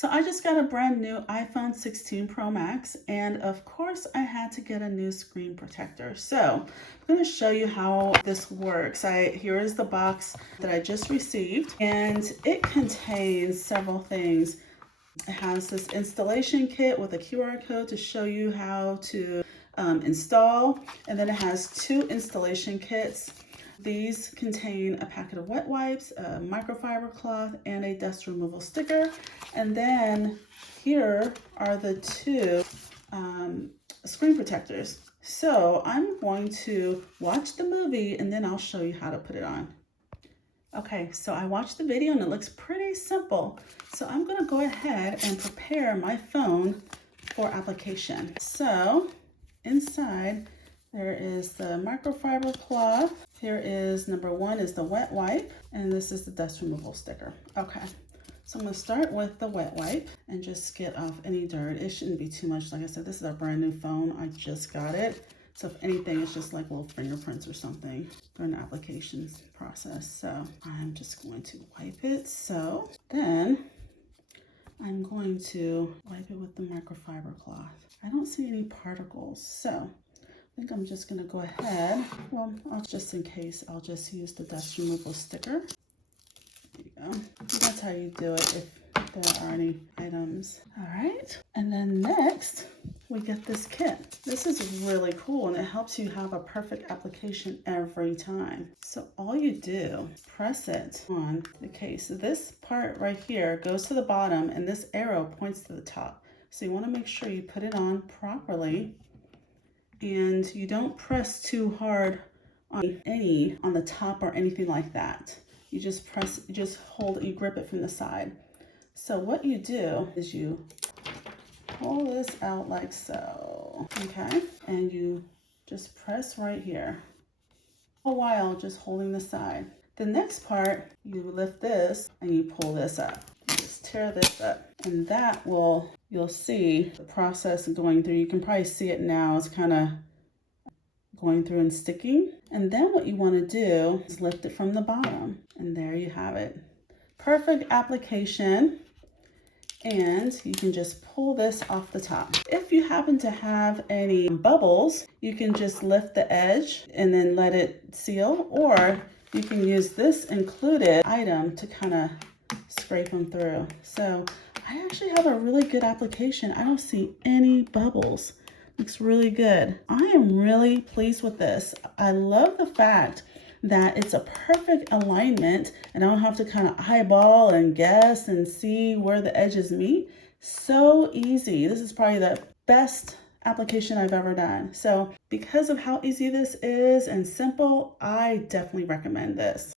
So I just got a brand new iPhone 16 Pro Max, and of course I had to get a new screen protector. So I'm going to show you how this works. Here is the box that I just received, and it contains several things. It has this installation kit with a QR code to show you how to install, and then it has two installation kits. These contain a packet of wet wipes, a microfiber cloth, and a dust removal sticker. And then here are the two screen protectors. So I'm going to watch the movie and then I'll show you how to put it on. Okay, so I watched the video and it looks pretty simple. So I'm gonna go ahead and prepare my phone for application. So inside there is the microfiber cloth. Here is number one is the wet wipe, and this is the dust removal sticker. Okay, so I'm gonna start with the wet wipe and just get off any dirt. It shouldn't be too much. Like I said, this is a brand new phone. I just got it. So if anything, it's just like little fingerprints or something during the application process. So I'm just going to wipe it. So then I'm going to wipe it with the microfiber cloth. I don't see any particles, so I think I'm just gonna go ahead. Well, just in case, I'll just use the dust removal sticker. There you go. That's how you do it if there are any items. All right, and then next we get this kit. This is really cool and it helps you have a perfect application every time. So all you do, press it on the case. This part right here goes to the bottom and this arrow points to the top. So you wanna make sure you put it on properly and you don't press too hard on the top or anything like that. You just you grip it from the side. So what you do is you pull this out like so, okay? And you just press right here, a while just holding the side. The next part, you lift this and you pull this up. You just tear this up and that will, you'll see the process going through. You can probably see it now. It's kind of going through and sticking. And then what you want to do is lift it from the bottom. And there you have it. Perfect application. And you can just pull this off the top. If you happen to have any bubbles, you can just lift the edge and then let it seal, or you can use this included item to kind of scrape them through. So I actually have a really good application. I don't see any bubbles. Looks really good. I am really pleased with this. I love the fact that it's a perfect alignment and I don't have to kind of eyeball and guess and see where the edges meet. So easy. This is probably the best application I've ever done. So because of how easy this is and simple, I definitely recommend this.